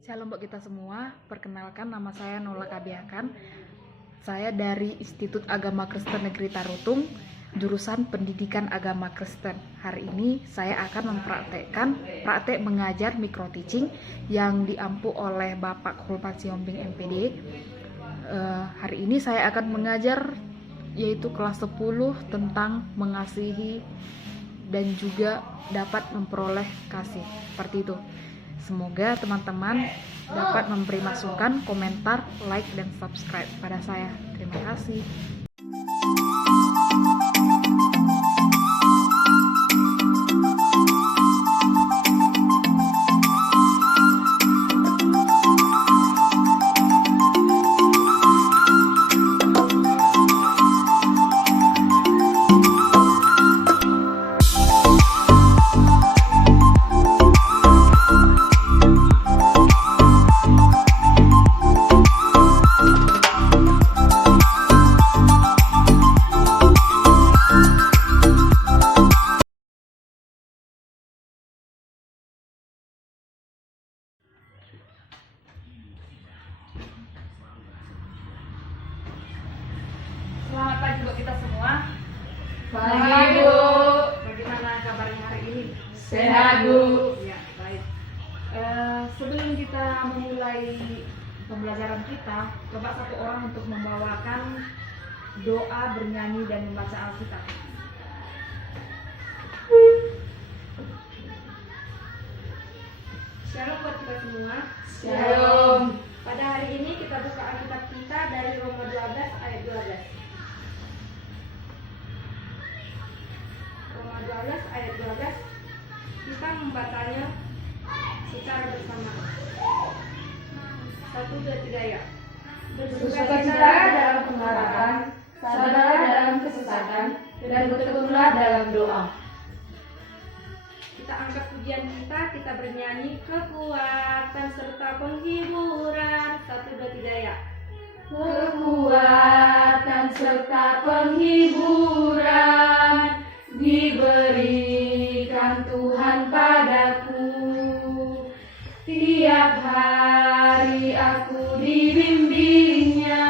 Shalom buat kita semua, perkenalkan nama saya Nola Kabiakan. Saya dari Institut Agama Kristen Negeri Tarutung, jurusan Pendidikan Agama Kristen. Hari ini saya akan mempraktekkan praktek mengajar micro teaching yang diampu oleh Bapak Kulpat Siombing MPD. Hari ini saya akan mengajar yaitu kelas 10 tentang mengasihi dan juga dapat memperoleh kasih, seperti itu. Semoga teman-teman dapat memberi masukan, komentar, like, dan subscribe pada saya. Terima kasih. Selamat pagi buat kita semua. Pagi, Bu. Bagaimana kabarnya hari ini? Sehat, Bu. Ya, baik. Sebelum kita memulai pembelajaran kita, coba satu orang untuk membawakan doa, bernyanyi, dan membaca Alkitab. Shalom buat kita semua. Shalom. Pada hari ini kita buka Alkitab kita dari Roma 12 ayat 12. Roma 12 ayat 12. Kita membacanya secara bersama. 1, 2, 3 ya. Bersukacita dalam pengharapan, sabarlah dalam kesesatan, dan bertekunlah dalam doa. Kita angkat pujian kita bernyanyi kekuatan serta penghiburan. 1, 2, 3 ya. Kekuatan serta penghiburan diberikan Tuhan padaku. Tiap hari aku dibimbingnya,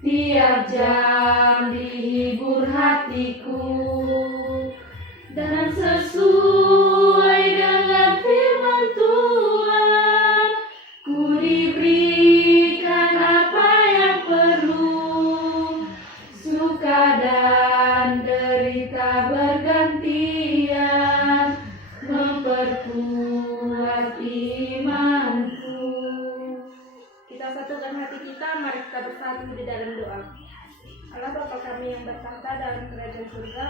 tiap jam dihibur hatiku, dan sesuai dengan firman Tuhan, ku diberikan apa yang perlu. Suka dan derita bergantian memperkuat imanku. Kita satukan hati kita, mari kita bersatu di dalam doa. Allah Bapa kami yang bertahta dalam kerajaan surga,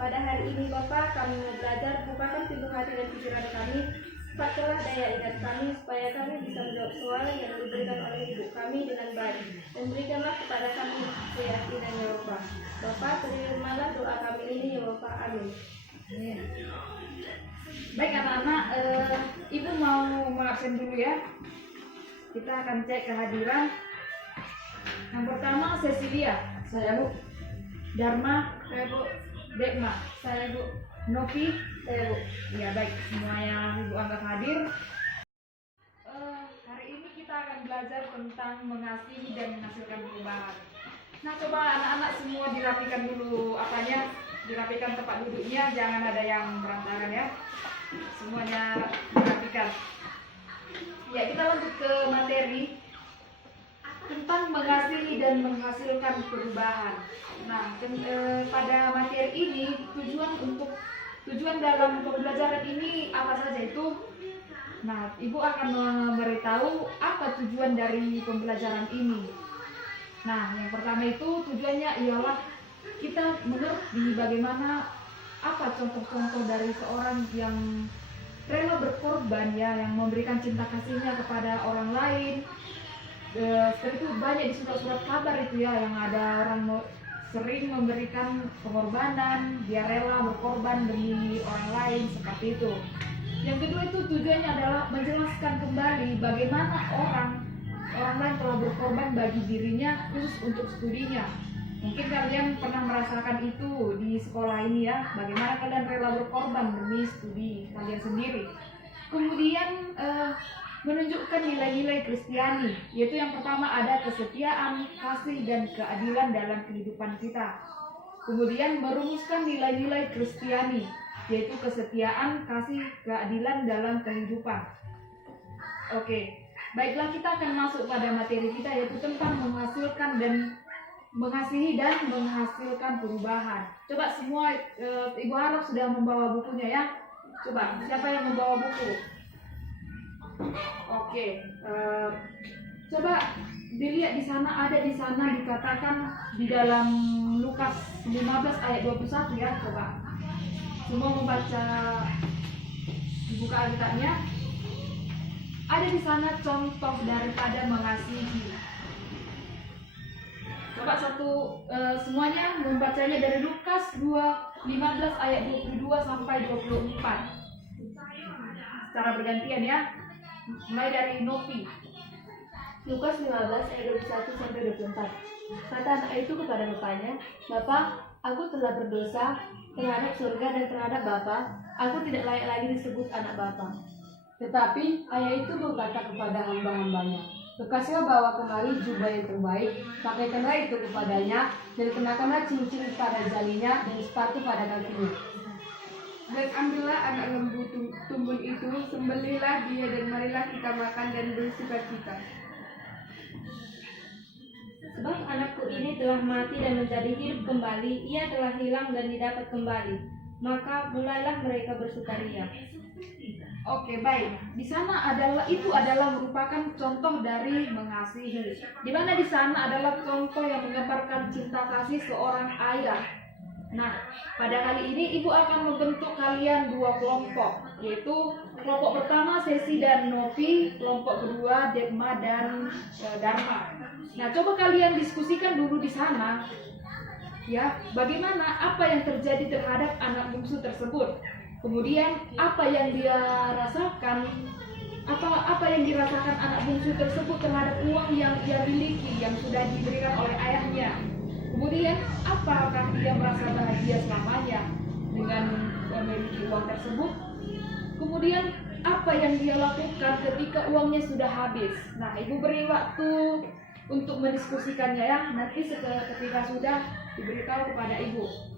pada hari ini Bapa kami mau belajar, bukakan pintu hati dan pikiran kami, pakailah daya ingat kami supaya kami bisa menjawab soal yang diberikan oleh Ibu kami dengan baik, dan berikanlah kepada kami keyakinan ya Bapa. Bapa, terimalah doa kami ini ya Bapa. Amin. Baik anak-anak, Ibu mau mengabsen dulu ya. Kita akan cek kehadiran. Yang pertama Cecilia, Saya, Bu. Dharma, Saya Bu. Dekma, Saya Bu. Novi. Saya Bu. Ya baik, semua yang Ibu anggap hadir. Hari ini kita akan belajar tentang mengasihi dan menghasilkan perubahan. Nah, coba anak-anak semua dirapikan dulu apanya, dirapikan tempat duduknya, jangan ada yang berantakan ya. Semuanya dirapikan. Ya, kita lanjut ke materi tentang mengasihi dan menghasilkan perubahan. Nah, pada materi ini tujuan dalam pembelajaran ini apa saja itu? Nah, Ibu akan memberitahu apa tujuan dari pembelajaran ini. Nah, yang pertama itu tujuannya ialah kita mengerti bagaimana apa contoh-contoh dari seorang yang rela berkorban ya, yang memberikan cinta kasihnya kepada orang lain. Seperti itu banyak di surat-surat kabar itu ya, yang ada orang sering memberikan pengorbanan, dia rela berkorban demi orang lain, seperti itu. Yang kedua itu tujuannya adalah menjelaskan kembali bagaimana orang lain telah berkorban bagi dirinya khusus untuk studinya. Mungkin kalian pernah merasakan itu di sekolah ini ya, bagaimana kalian rela berkorban demi studi kalian sendiri. Kemudian menunjukkan nilai-nilai Kristiani, yaitu yang pertama ada kesetiaan, kasih, dan keadilan dalam kehidupan kita. Kemudian merumuskan nilai-nilai Kristiani, yaitu kesetiaan, kasih, keadilan dalam kehidupan. Oke, baiklah kita akan masuk pada materi kita, yaitu tentang menghasilkan dan mengasihi dan menghasilkan perubahan. Coba semua, Ibu harap sudah membawa bukunya ya. Coba, siapa yang membawa buku? Oke, coba dilihat di sana, ada di sana dikatakan di dalam Lukas 15 ayat 21 ya. Coba semua membaca, dibuka Alkitabnya. Ada di sana contoh daripada mengasihi. Coba semuanya membacanya dari Lukas 15 ayat 22 sampai 24. Secara bergantian ya. Mulai dari Nopi. Lukas 15 ayat 21 sampai 24. Kata anak itu kepada bapaknya, "Bapak, aku telah berdosa terhadap surga dan terhadap Bapa. Aku tidak layak lagi disebut anak Bapa." Tetapi ayah itu berkata kepada hamba-hambanya, "Bekaslah bawa kemari jubah yang terbaik, pakaikanlah itu kepadanya, dan kenakanlah cincin pada jalinya dan sepatu pada kakinya. Dan ambillah anak lembu tumbul itu, sembelihlah dia, dan marilah kita makan dan bersukacita. Sebab anakku ini telah mati dan menjadi hidup kembali, ia telah hilang dan didapat kembali. Maka mulailah mereka bersukaria." Oke, baik. Di sana itu adalah merupakan contoh dari mengasihi. Di mana di sana adalah contoh yang menggambarkan cinta kasih seorang ayah. Nah, pada kali ini Ibu akan membentuk kalian dua kelompok, yaitu kelompok pertama Sesi dan Novi, kelompok kedua Degma dan Dharma. Nah, coba kalian diskusikan dulu di sana, ya, bagaimana apa yang terjadi terhadap anak bungsu tersebut. Kemudian apa yang dia rasakan, apa yang dirasakan anak bungsu tersebut terhadap uang yang dia miliki, yang sudah diberikan oleh ayahnya. Kemudian apakah dia merasa bahagia selamanya dengan memiliki uang tersebut? Kemudian apa yang dia lakukan ketika uangnya sudah habis? Nah, Ibu beri waktu untuk mendiskusikannya ya. Nanti ketika sudah diberitahu kepada Ibu.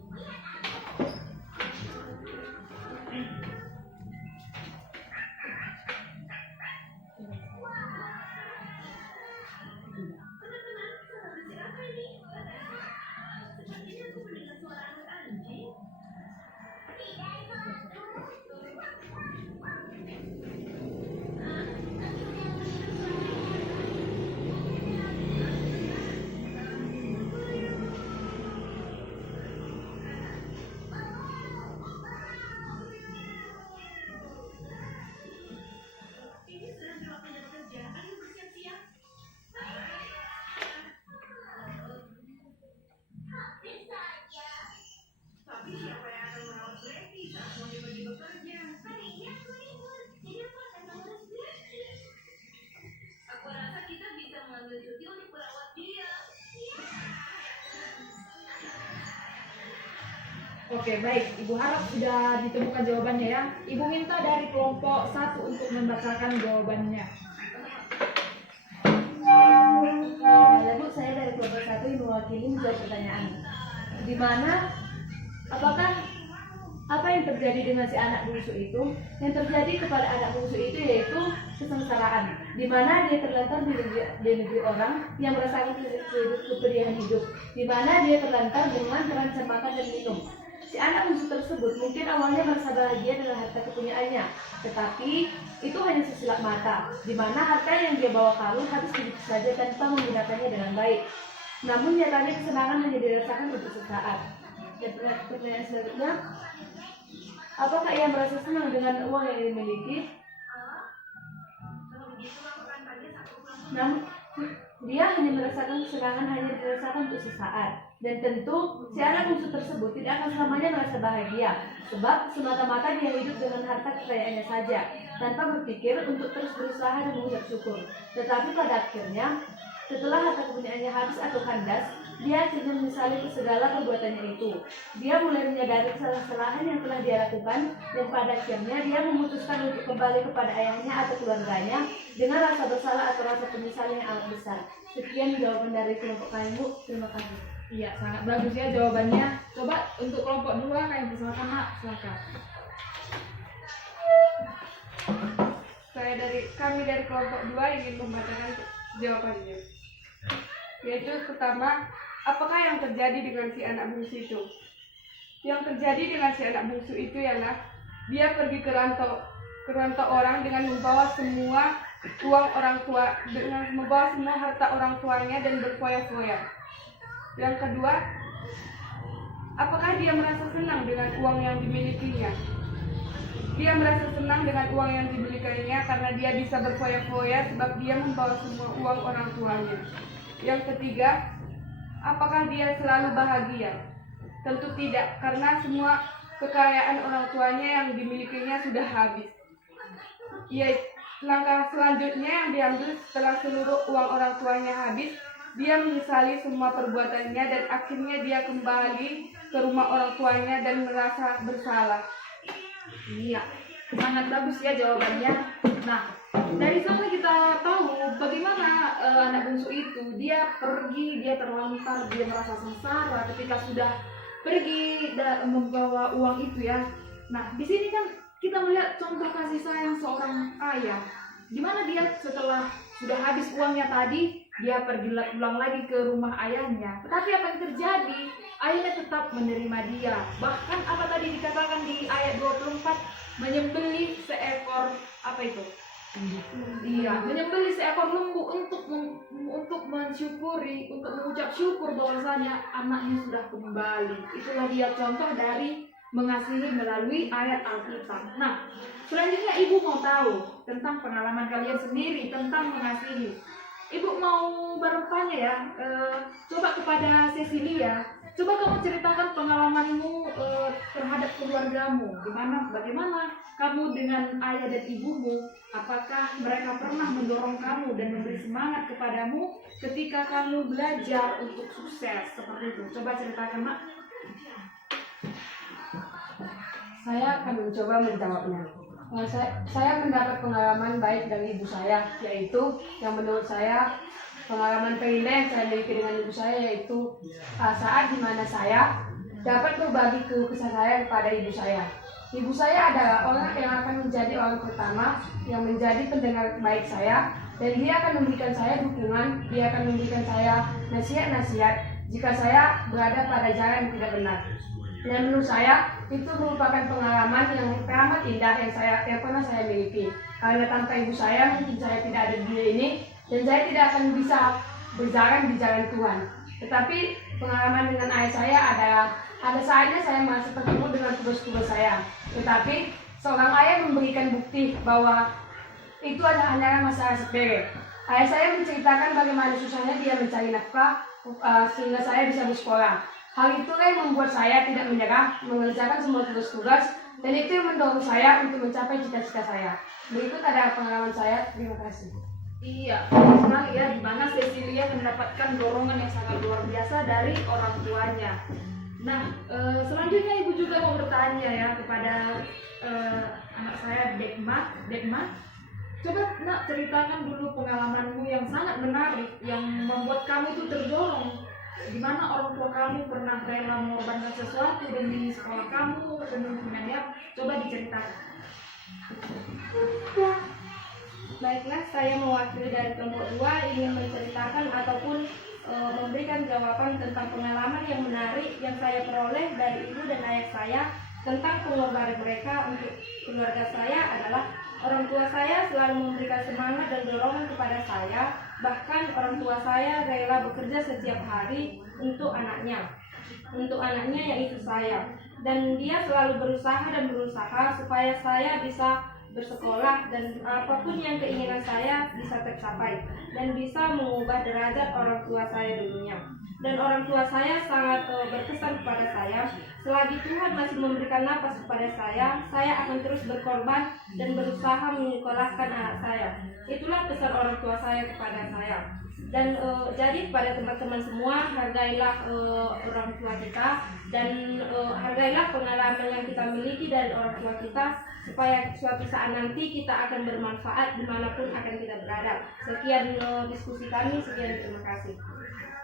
Oke, baik. Ibu harap sudah ditemukan jawabannya ya. Ibu minta dari kelompok 1 untuk membacakan jawabannya. Lalu saya dari kelompok 1 yang mewakili menjawab pertanyaan. Di mana apa yang terjadi dengan si anak bungsu itu? Yang terjadi kepada anak bungsu itu yaitu kesengsaraan, di mana dia terlantar di negeri orang yang merasakan kepedihan hidup, di mana dia terlantar dengan terancam makan dan minum. Si anak bungsu tersebut mungkin awalnya merasa bahagia dengan harta kepunyaannya, tetapi itu hanya sesilap mata, di mana harta yang dia bawa karun habis begitu saja tanpa menggunakannya dengan baik. Namun nyatanya kesenangan hanya dirasakan untuk sesaat. Dan pertanyaan selanjutnya, apakah ia merasa senang dengan uang yang dimiliki? Namun dia hanya merasakan kesenangan hanya dirasakan untuk sesaat. Dan tentu si anak bungsu tersebut tidak akan selamanya merasa bahagia, sebab semata-mata dia hidup dengan harta kekayaannya saja, tanpa berpikir untuk terus berusaha dan mengucap syukur. Tetapi pada akhirnya, setelah harta kepunyaannya habis atau kandas, dia akhirnya menyesali segala perbuatannya itu. Dia mulai menyadari kesalahan yang telah dia lakukan, dan pada akhirnya dia memutuskan untuk kembali kepada ayahnya atau keluarganya dengan rasa bersalah atau rasa penyesalan yang amat besar. Sekian jawaban dari kelompok kami, Bu. Terima kasih. Iya, sangat bagus ya jawabannya. Coba untuk kelompok 2 kayak silakan Nak, silakan. Kami dari kelompok 2 ingin membacakan jawabannya. Yaitu pertama, apakah yang terjadi dengan si anak bungsu itu? Yang terjadi dengan si anak bungsu itu ialah dia pergi ke rantau orang dengan membawa semua uang orang tua, dengan membawa semua harta orang tuanya dan berfoya-foya. Yang kedua, apakah dia merasa senang dengan uang yang dimilikinya? Dia merasa senang dengan uang yang dimilikinya karena dia bisa berfoya-foya sebab dia membawa semua uang orang tuanya. Yang ketiga, apakah dia selalu bahagia? Tentu tidak, karena semua kekayaan orang tuanya yang dimilikinya sudah habis. Langkah selanjutnya yang diambil setelah seluruh uang orang tuanya habis, dia menyesali semua perbuatannya dan akhirnya dia kembali ke rumah orang tuanya dan merasa bersalah. Iya, sangat bagus ya jawabannya. Nah, dari sana kita tahu bagaimana anak bungsu itu dia pergi, dia terlantar, dia merasa sengsara ketika sudah pergi dan membawa uang itu ya. Nah, di sini kan kita melihat contoh kasih sayang seorang ayah, di mana dia setelah sudah habis uangnya tadi, dia pergi pulang lagi ke rumah ayahnya. Tetapi apa yang terjadi? Ayahnya tetap menerima dia. Bahkan apa tadi dikatakan di ayat 24, menyembelih seekor apa itu? Iya, menyembelih seekor lembu untuk mensyukuri, untuk mengucap syukur bahwasanya anaknya sudah kembali. Itulah dia contoh dari mengasihi melalui ayat Alkitab. Nah, selanjutnya ibu mau tahu tentang pengalaman kalian sendiri tentang mengasihi. Ibu mau bertanya ya, coba kepada Cecilia, coba kamu ceritakan pengalamanmu terhadap keluargamu, bagaimana kamu dengan ayah dan ibumu, apakah mereka pernah mendorong kamu dan memberi semangat kepadamu ketika kamu belajar untuk sukses seperti itu? Coba ceritakan, Mak. Saya akan mencoba menjawabnya. Saya mendapat pengalaman baik dari ibu saya, yaitu yang menurut saya pengalaman terindah yang saya miliki dengan ibu saya, yaitu saat dimana saya dapat berbagi keluh kesah saya kepada ibu saya. Ibu saya adalah orang yang akan menjadi orang pertama yang menjadi pendengar baik saya, dan dia akan memberikan saya dukungan, dia akan memberikan saya nasihat-nasihat jika saya berada pada jalan yang tidak benar. Dan menurut saya itu merupakan pengalaman yang teramat indah yang pernah saya miliki. Karena tanpa ibu saya mungkin saya tidak ada di dunia ini dan saya tidak akan bisa berjalan di jalan Tuhan. Tetapi pengalaman dengan ayah saya adalah ada saatnya saya masih terkubur dengan tugas-tugas saya. Tetapi seorang ayah memberikan bukti bahwa itu adalah hanya masalah sepele. Ayah saya menceritakan bagaimana susahnya dia mencari nafkah sehingga saya bisa bersekolah. Hal itulah yang membuat saya tidak menyerah mengerjakan semua tugas-tugas, dan itu yang mendorong saya untuk mencapai cita-cita saya. Berikut adalah pengalaman saya. Terima kasih. Iya, benar sekali ya, di mana Cecilia mendapatkan dorongan yang sangat luar biasa dari orang tuanya. Nah, selanjutnya ibu juga mau bertanya ya kepada anak saya Dekma. Coba nak ceritakan dulu pengalamanmu yang sangat menarik, yang membuat kamu itu terdorong. Di mana orang tua kamu pernah rela mengorbankan sesuatu demi sekolah kamu, demi coba diceritakan. Baiklah, saya mewakili dari kelompok 2 ingin menceritakan ataupun memberikan jawaban tentang pengalaman yang menarik yang saya peroleh dari ibu dan ayah saya tentang pengorbanan mereka untuk keluarga saya adalah orang tua saya selalu memberikan semangat dan dorongan kepada saya. Bahkan orang tua saya rela bekerja setiap hari untuk anaknya yaitu saya. Dan dia selalu berusaha supaya saya bisa bersekolah, dan apapun yang keinginan saya bisa tercapai dan bisa mengubah derajat orang tua saya dulunya. Dan orang tua saya sangat berpesan kepada saya, selagi Tuhan masih memberikan napas kepada saya akan terus berkorban dan berusaha menyekolahkan anak saya. Itulah pesan orang tua saya kepada saya. Dan jadi kepada teman-teman semua, hargailah orang tua kita dan hargailah pengalaman yang kita miliki dari orang tua kita, supaya suatu saat nanti kita akan bermanfaat dimanapun akan kita berada. Sekian diskusi kami, sekian terima kasih.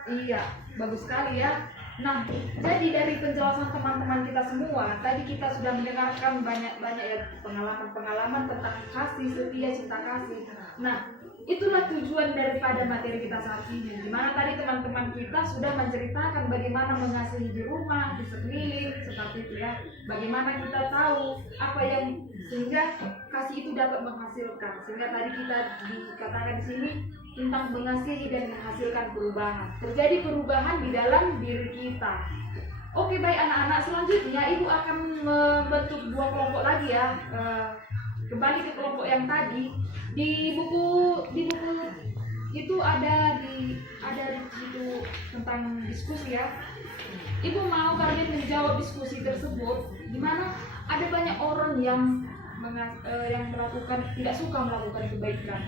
Iya, bagus sekali ya. Nah, jadi dari penjelasan teman-teman kita semua, tadi kita sudah mendengarkan banyak-banyak ya pengalaman-pengalaman tentang kasih, setia, cinta kasih. Nah, itulah tujuan daripada materi kita saat ini. Dimana tadi teman-teman kita sudah menceritakan bagaimana mengasihi di rumah, di sekeliling, seperti itu ya. Bagaimana kita tahu apa yang sehingga kasih itu dapat menghasilkan. Sehingga tadi kita dikatakan di sini tentang mengasihi dan menghasilkan perubahan. Terjadi perubahan di dalam diri kita. Oke, baik anak-anak, selanjutnya Ibu akan membentuk dua kelompok lagi ya. Kembali ke kelompok yang tadi. Di buku itu ada di situ tentang diskusi ya. Ibu mau kalian menjawab diskusi tersebut, di mana ada banyak orang yang melakukan tidak suka melakukan kebaikan.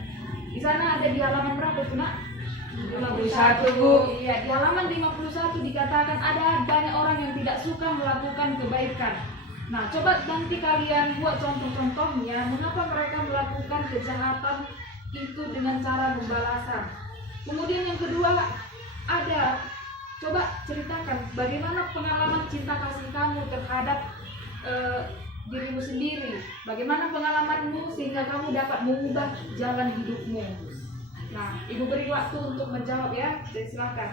Di sana ada di halaman berapa tuh nak? 51, Bu. Iya, di halaman 51 dikatakan ada banyak orang yang tidak suka melakukan kebaikan. Nah, coba nanti kalian buat contoh-contohnya mengapa mereka melakukan kejahatan itu dengan cara pembalasan. Kemudian yang kedua ada, coba ceritakan bagaimana pengalaman cinta kasih kamu terhadap dirimu sendiri. Bagaimana pengalamanmu sehingga kamu dapat mengubah jalan hidupmu. Nah, Ibu beri waktu untuk menjawab ya. Jadi silakan.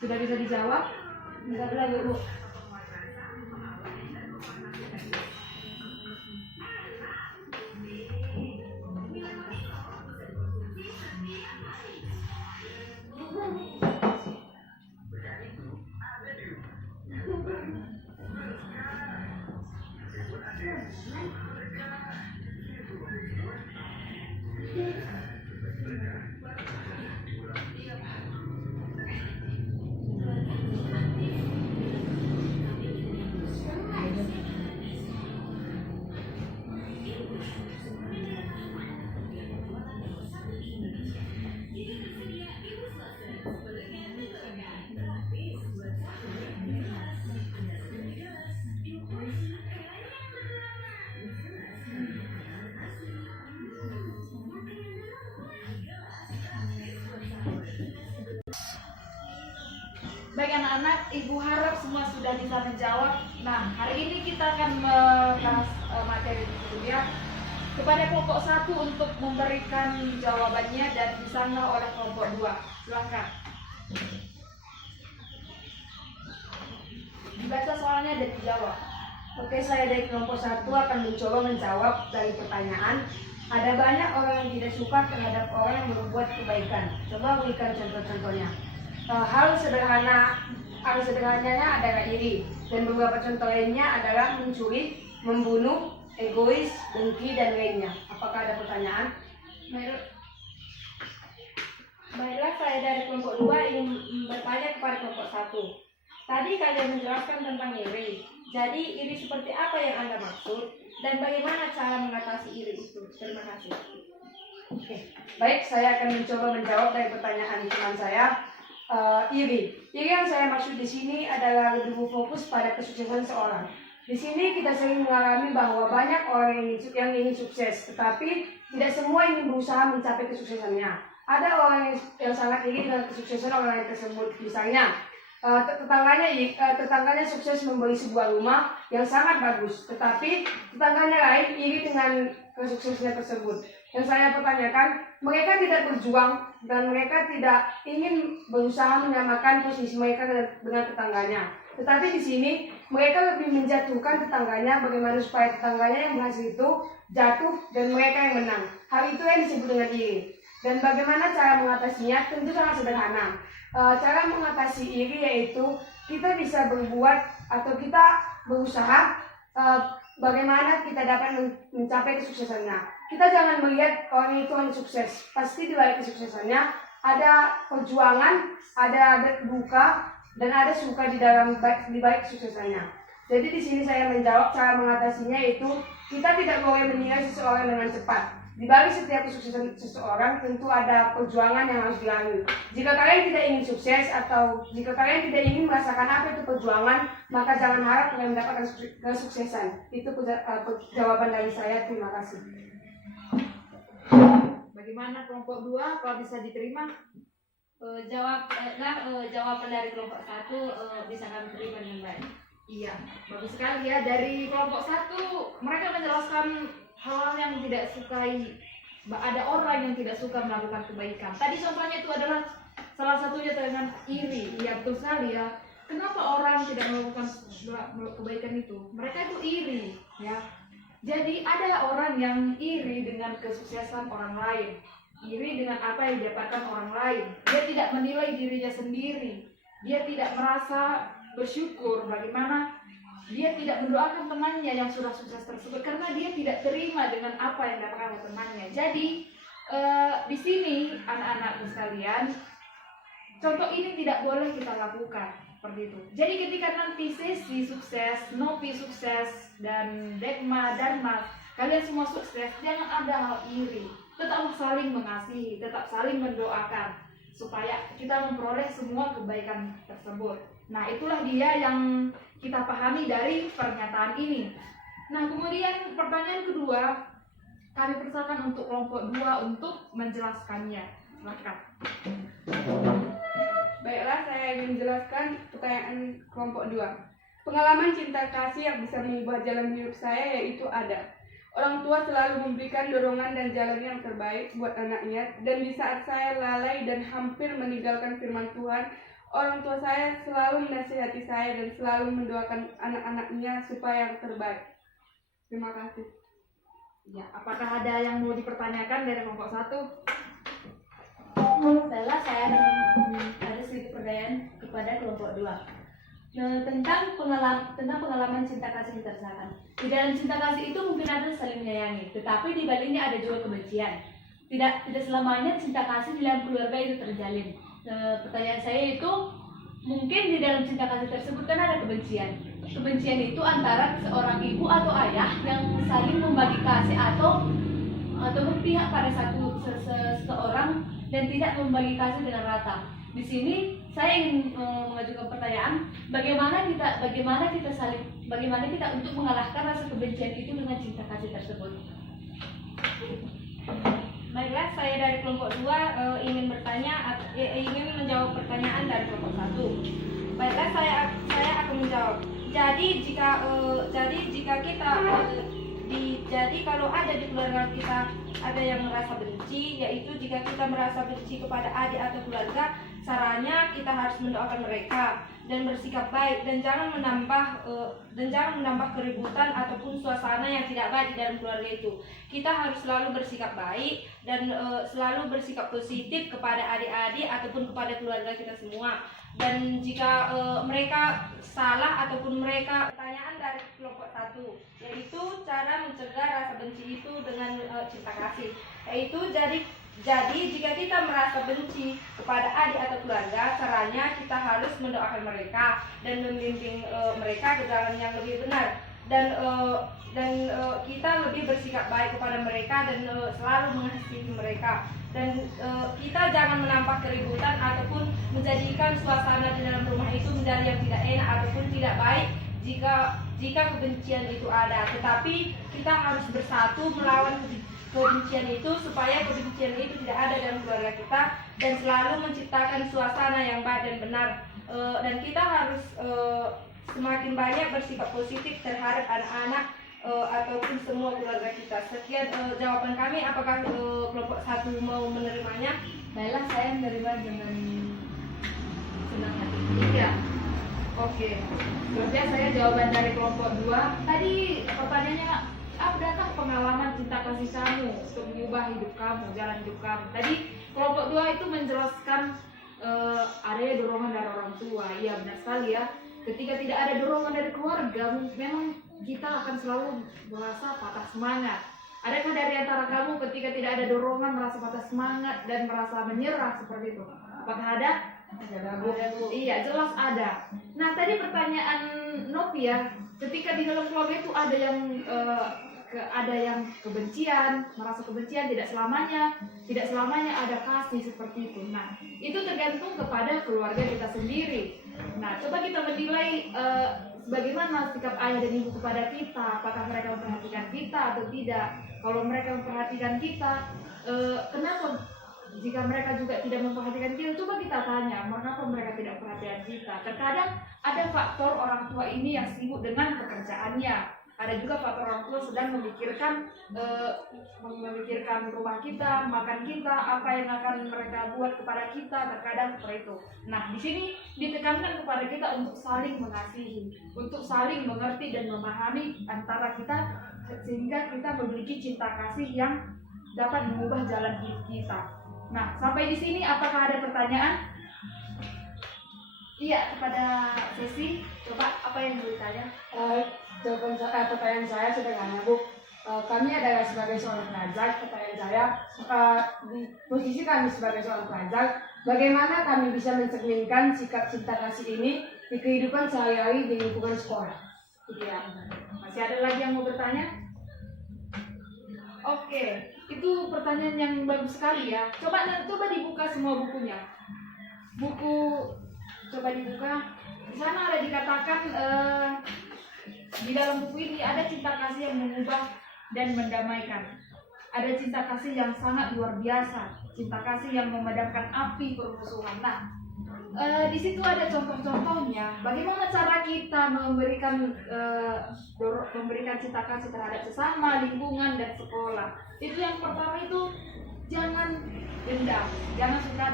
Sudah bisa dijawab? Bentar lagi, Bu. Baik anak-anak, Ibu harap semua sudah bisa menjawab. Nah, hari ini kita akan membahas materi berikutnya kepada kelompok 1 untuk memberikan jawabannya dan disanggah oleh kelompok 2. Silakan. Dibaca soalnya dan dijawab. Oke, saya dari kelompok 1 akan mencoba menjawab dari pertanyaan. Ada banyak orang yang tidak suka terhadap orang yang berbuat kebaikan. Coba berikan contoh-contohnya. Hal sederhana Arti sederhananya adalah iri, dan beberapa contoh lainnya adalah mencuri, membunuh, egois, dengki, dan lainnya. Apakah ada pertanyaan? Baiklah, saya dari kelompok 2 ingin bertanya kepada kelompok 1. Tadi kalian menjelaskan tentang iri. Jadi iri seperti apa yang Anda maksud? Dan bagaimana cara mengatasi iri itu? Terima kasih. Oke, baik, saya akan mencoba menjawab dari pertanyaan teman saya. Iri yang saya maksud di sini adalah lebih fokus pada kesuksesan seorang. Di sini kita sering mengalami bahwa banyak orang yang ingin sukses, tetapi tidak semua ingin berusaha mencapai kesuksesannya. Ada orang yang sangat iri dengan kesuksesan orang lain tersebut. Misalnya, tetangganya sukses membeli sebuah rumah yang sangat bagus, tetapi tetangganya lain iri dengan kesuksesannya tersebut. Yang saya pertanyakan, mereka tidak berjuang dan mereka tidak ingin berusaha menyamakan posisi mereka dengan tetangganya. Tetapi di sini mereka lebih menjatuhkan tetangganya, bagaimana supaya tetangganya yang berhasil itu jatuh dan mereka yang menang. Hal itu yang disebut dengan iri. Dan bagaimana cara mengatasinya? Tentu sangat sederhana. Cara mengatasi iri yaitu kita bisa berbuat atau kita berusaha bagaimana kita dapat mencapai kesuksesannya. Kita jangan melihat orang itu hanya sukses. Pasti di balik kesuksesannya ada perjuangan, ada duka, dan ada suka di balik kesuksesannya. Jadi di sini saya menjawab cara mengatasinya yaitu kita tidak boleh menilai seseorang dengan cepat. Di balik setiap kesuksesan seseorang tentu ada perjuangan yang harus dilalui. Jika kalian tidak ingin sukses atau jika kalian tidak ingin merasakan apa itu perjuangan, maka jangan harap kalian mendapatkan kesuksesan. Itu jawaban dari saya. Terima kasih. Bagaimana kelompok 2 kalau bisa diterima? Jawaban dari kelompok 1 bisa kami terima dengan baik. Iya, bagus sekali ya. Dari kelompok 1 mereka menjelaskan hal yang tidak sukai. Ada orang yang tidak suka melakukan kebaikan. Tadi contohnya itu adalah salah satunya dengan iri. Iya, betul sekali ya. Kenapa orang tidak melakukan kebaikan itu? Mereka itu iri, ya. Jadi ada orang yang iri dengan kesuksesan orang lain, iri dengan apa yang didapatkan orang lain. Dia tidak menilai dirinya sendiri. Dia tidak merasa bersyukur bagaimana dia tidak mendoakan temannya yang sudah sukses tersebut karena dia tidak terima dengan apa yang didapatkan oleh temannya. Jadi di sini anak-anakku sekalian, contoh ini tidak boleh kita lakukan seperti itu. Jadi ketika nanti sesi sukses, Novi sukses, dan Dekma, Dharma, kalian semua sukses, jangan ada hal iri. Tetap saling mengasihi, tetap saling mendoakan supaya kita memperoleh semua kebaikan tersebut. Nah, itulah dia yang kita pahami dari pernyataan ini. Nah, kemudian pertanyaan kedua, kami persilakan untuk kelompok 2 untuk menjelaskannya. Silakan. Baiklah, saya ingin menjelaskan pertanyaan kelompok 2. Pengalaman cinta kasih yang bisa mengubah jalan hidup saya yaitu ada. Orang tua selalu memberikan dorongan dan jalan yang terbaik buat anaknya, dan di saat saya lalai dan hampir meninggalkan firman Tuhan, orang tua saya selalu menasihati saya dan selalu mendoakan anak-anaknya supaya yang terbaik. Terima kasih. Ya, apakah ada yang mau dipertanyakan dari kelompok 1? Baiklah, saya ada sedikit pertanyaan kepada kelompok 2. Tentang pengalaman cinta kasih yang dirasakan. Di dalam cinta kasih itu mungkin ada saling menyayangi, tetapi di baliknya ada juga kebencian. Tidak selamanya cinta kasih di dalam keluarga itu terjalin. Pertanyaan saya itu, mungkin di dalam cinta kasih tersebut kan ada kebencian. Kebencian itu antara seorang ibu atau ayah yang saling membagi kasih atau berpihak pada seseorang dan tidak membagi kasih dengan rata. Di sini saya ingin mengajukan pertanyaan, bagaimana kita untuk mengalahkan rasa kebencian itu dengan cinta kasih tersebut. Baiklah, saya dari kelompok 2 ingin menjawab pertanyaan dari kelompok 1. Baiklah, saya akan menjawab. Jadi kalau ada di keluarga kita ada yang merasa benci, yaitu jika kita merasa benci kepada adik atau keluarga, sarannya kita harus mendoakan mereka dan bersikap baik, dan jangan menambah keributan ataupun suasana yang tidak baik di dalam keluarga itu. Kita harus selalu bersikap baik dan selalu bersikap positif kepada adik-adik ataupun kepada keluarga kita semua. Dan jika mereka salah ataupun mereka pertanyaan dari kelompok 1, yaitu cara mencegah rasa benci itu dengan cinta kasih, yaitu jadi jika kita merasa benci kepada adik atau keluarga, caranya kita harus mendoakan mereka dan membimbing mereka ke jalan yang lebih benar, dan kita lebih bersikap baik kepada mereka dan selalu mengasihi mereka, dan kita jangan menambah keributan ataupun menjadikan suasana di dalam rumah itu menjadi yang tidak enak ataupun tidak baik jika kebencian itu ada. Tetapi kita harus bersatu melawan kebencian itu supaya kebencian itu tidak ada dalam keluarga kita, dan selalu menciptakan suasana yang baik dan benar. Dan kita harus semakin banyak bersikap positif terhadap anak-anak ataupun semua keluarga kita. Sekian jawaban kami. Apakah kelompok 1 mau menerimanya? Baiklah, saya menerima dengan senang hati. Iya. Oke. Berarti saya jawaban dari kelompok 2. Tadi pertanyaannya, adakah pengalaman cinta kasih kamu untuk mengubah hidup kamu, jalan hidup kamu? Tadi kelompok 2 itu menjelaskan adanya dorongan dari orang tua. Iya, benar sekali ya. Ketika tidak ada dorongan dari keluarga, memang kita akan selalu merasa patah semangat. Adakah dari antara kamu ketika tidak ada dorongan merasa patah semangat dan merasa menyerah seperti itu? Apakah ada? Ada, Bu. Iya, jelas ada. Nah, tadi pertanyaan Novi ya, ketika di dalam keluarga itu ada yang kebencian, merasa kebencian, tidak selamanya ada kasih seperti itu. Nah, itu tergantung kepada keluarga kita sendiri. Nah, coba kita menilai bagaimana sikap ayah dan ibu kepada kita, apakah mereka memperhatikan kita atau tidak. Kalau mereka memperhatikan kita, kenapa jika mereka juga tidak memperhatikan kita? Coba kita tanya, mengapa mereka tidak memperhatikan kita. Terkadang ada faktor orang tua ini yang sibuk dengan pekerjaannya. Ada juga faktor orang tua sedang memikirkan rumah kita, makan kita, apa yang akan mereka buat kepada kita, terkadang seperti itu. Nah, di sini ditekankan kepada kita untuk saling mengasihi, untuk saling mengerti dan memahami antara kita, sehingga kita memiliki cinta kasih yang dapat mengubah jalan hidup kita. Nah, sampai di sini apakah ada pertanyaan? Iya, kepada Sesi, coba apa yang mau ditanya? Pertanyaan saya sederhana, Bu. Kami adalah sebagai seorang pelajar. Pertanyaan saya, di posisi kami sebagai seorang pelajar, bagaimana kami bisa mencerminkan sikap cinta kasih ini di kehidupan sehari-hari di lingkungan sekolah? Iya, masih ada lagi yang mau bertanya? Oke, itu pertanyaan yang bagus sekali ya. Coba dibuka semua bukunya. Buku, coba dibuka. Di sana ada dikatakan di dalam buku ini ada cinta kasih yang mengubah dan mendamaikan. Ada cinta kasih yang sangat luar biasa, cinta kasih yang memadamkan api permusuhan. Nah, di situ ada contoh-contohnya. Bagaimana cara kita memberikan cinta kasih terhadap sesama, lingkungan dan sekolah. Itu yang pertama itu jangan dendam, jangan suka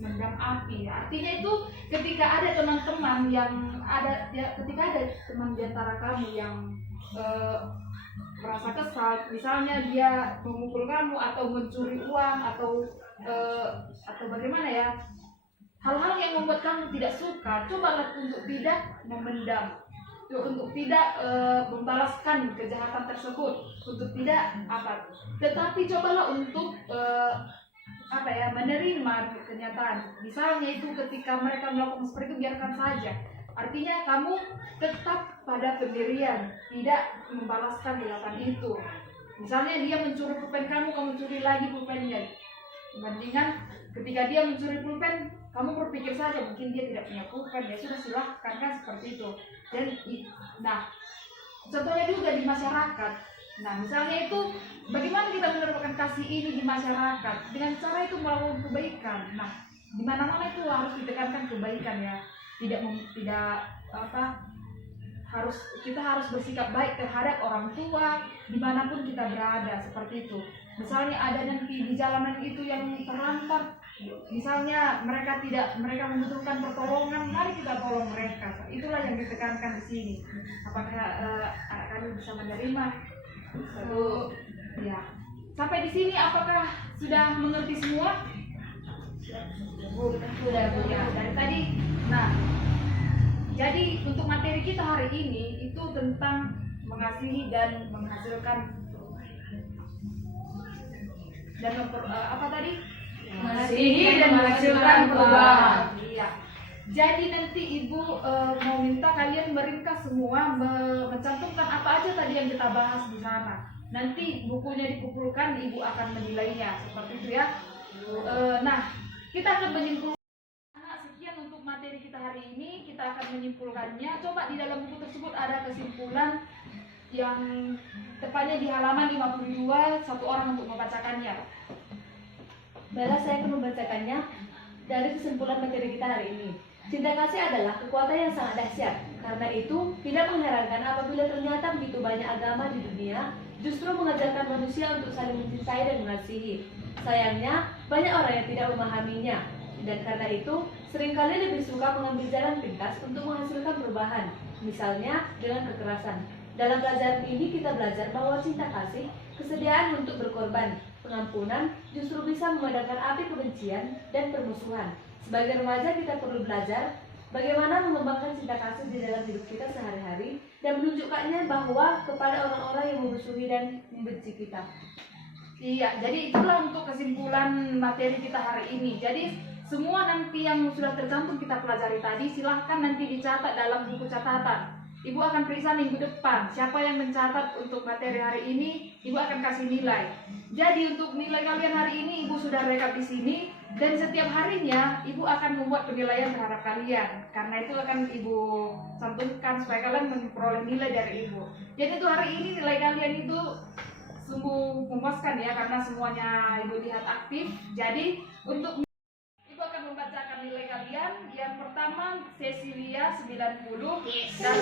mendam api. Artinya itu ketika ada teman-teman ketika ada teman di antara kamu yang merasa kesal, misalnya dia memukul kamu atau mencuri uang atau bagaimana ya, hal-hal yang membuat kamu tidak suka, cobalah untuk tidak memendam, untuk tidak membalaskan kejahatan tersebut, untuk tidak tetapi cobalah untuk menerima kenyataan. Misalnya itu ketika mereka melakukan seperti itu, biarkan saja. Artinya kamu tetap pada pendirian, tidak membalaskan kejahatan itu. Misalnya dia mencuri pulpen kamu curi lagi pulpennya. Dibandingkan ketika dia mencuri pulpen, kamu berpikir saja mungkin dia tidak punya pulpen, ya sudah silahkan, kan seperti itu. Dan contohnya juga di masyarakat. Nah, misalnya itu bagaimana kita menerapkan kasih ini di masyarakat dengan cara itu melakukan kebaikan. Nah, di mana-mana itu harus ditekankan kebaikan ya. Kita harus bersikap baik terhadap orang tua dimanapun kita berada, seperti itu. Misalnya ada nanti di jalanan itu yang terlantar, Misalnya mereka membutuhkan pertolongan, mari kita tolong mereka. Itulah yang ditekankan di sini. Apakah kalian bisa menerima? Satu, ya. Sampai di sini apakah sudah mengerti semua? Sudah, Bu. Ya, dari tadi. Nah, jadi untuk materi kita hari ini itu tentang mengasihi dan menghasilkan dan apa tadi? Mengasihi dan menghasilkan perubahan. Iya. Jadi nanti Ibu mau minta kalian meringkas semua, mencantumkan apa aja tadi yang kita bahas di sana. Nanti bukunya dikumpulkan, Ibu akan menilainya seperti itu ya. Nah, kita akan menyimpulkan sekian untuk materi kita hari ini. Kita akan menyimpulkannya. Coba di dalam buku tersebut ada kesimpulan yang tepatnya di halaman 52, satu orang untuk membacakannya. Baiklah, saya akan membacakannya dari kesimpulan materi kita hari ini. Cinta kasih adalah kekuatan yang sangat dahsyat. Karena itu, tidak mengherankan apabila ternyata begitu banyak agama di dunia justru mengajarkan manusia untuk saling mencintai dan mengasihi. Sayangnya, banyak orang yang tidak memahaminya. Dan karena itu, seringkali lebih suka mengambil jalan pintas untuk menghasilkan perubahan. Misalnya, dengan kekerasan. Dalam pelajaran ini kita belajar bahwa cinta kasih, kesediaan untuk berkorban, pengampunan justru bisa memadamkan api kebencian dan permusuhan. Sebagai remaja kita perlu belajar bagaimana mengembangkan cinta kasih di dalam hidup kita sehari-hari dan menunjukkannya bahwa kepada orang-orang yang memusuhi dan membenci kita. Iya, jadi itulah untuk kesimpulan materi kita hari ini. Jadi semua nanti yang sudah tercantum kita pelajari tadi silahkan nanti dicatat dalam buku catatan. Ibu akan periksa minggu depan siapa yang mencatat untuk materi hari ini, Ibu akan kasih nilai. Jadi untuk nilai kalian hari ini Ibu sudah rekap di sini dan setiap harinya Ibu akan membuat penilaian terhadap kalian. Karena itu akan Ibu cantumkan supaya kalian memperoleh nilai dari Ibu. Jadi untuk hari ini nilai kalian itu sungguh memuaskan ya karena semuanya Ibu lihat aktif. Jadi untuk Ibu akan membacakan nilai kalian. Yang pertama Cecilia 90 dan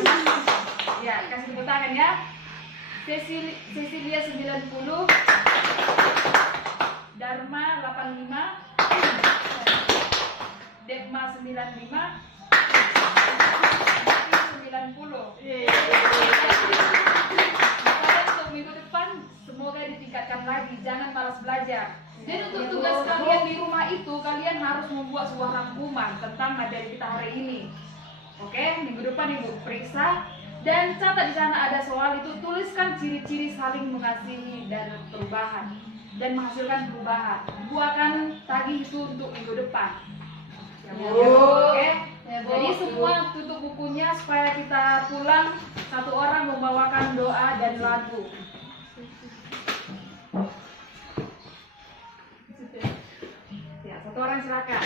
ya kasih tepuk tangan ya. Cecilia 90, Dharma 85, Depma 95, 90. Untuk minggu depan semoga ditingkatkan lagi, jangan malas belajar. Dan untuk tugas kalian di rumah itu, kalian harus membuat sebuah rangkuman tentang materi kita hari ini. Oke, minggu depan Ibu periksa dan catat di sana ada soal itu, tuliskan ciri-ciri saling mengasihi dan perubahan dan menghasilkan perubahan. Ibu akan tagih itu untuk minggu depan. Oke. Jadi semua tutup bukunya supaya kita pulang satu orang membawakan doa dan lagu. Ya, satu orang silakan.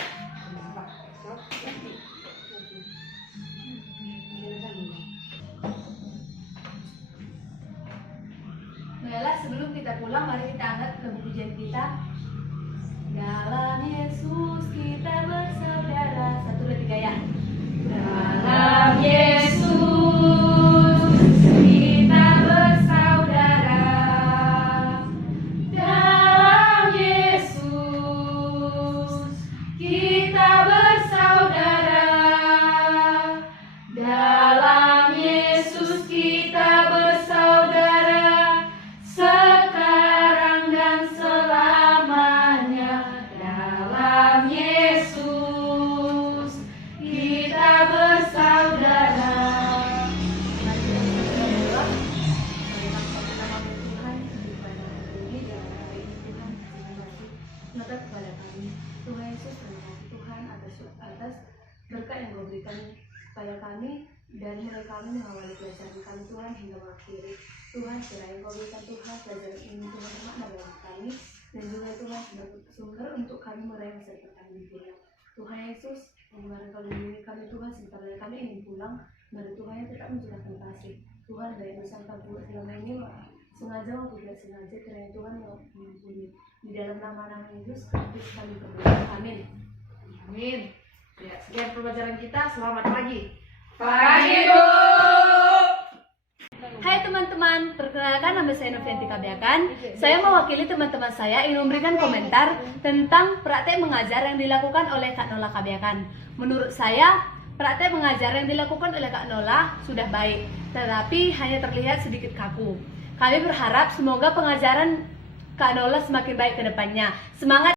Baiklah, sebelum kita pulang, mari kita angkat lagu pujian kita. Dalam Yesus kita bersaudara. 1, 2, 3 ya. Dalam Yesus kita bersaudara. Dalam Yesus kita bersaudara. Dalam Yesus kita bersaudara. Sekarang dan selamanya. Dalam Yesus kita bersaudara. Maka kepada kami, Tuhan Yesus, terima kasih Tuhan atas berkat yang Kau berikan kepada kami dan mulai kami mengawali pelajaran kami Tuhan hingga mengakhiri. Tuhan, kiranya Kau berikan Tuhan pelajaran ini Tuhan bermakna bagi kami dan juga Tuhan sebagai sumber untuk kami meraih masa depan kami pulang. Tuhan Yesus, bagaimana Kau lindungi kami Tuhan sebentar lagi kami ingin pulang. Mari Tuhan yang tetap mencurahkan kasih. Tuhan, dari dosa yang kami buat selama ini sengaja maupun tidak sengaja, kiranya Tuhan yang mengampuni. Di dalam nama Yesus Kristus kami berdoa. Amin. Amin. Ya, sekian pelajaran kita. Selamat pagi. Pagi, Bu. Hai teman-teman, perkenalkan nama nama saya Novianti Kabiakan. Saya mewakili teman-teman saya ingin memberikan komentar tentang praktek mengajar yang dilakukan oleh Kak Nola Kabiakan. Menurut saya, praktek mengajar yang dilakukan oleh Kak Nola sudah baik, tetapi hanya terlihat sedikit kaku. Kami berharap semoga pengajaran Kak Nola semakin baik ke depannya. Semangat!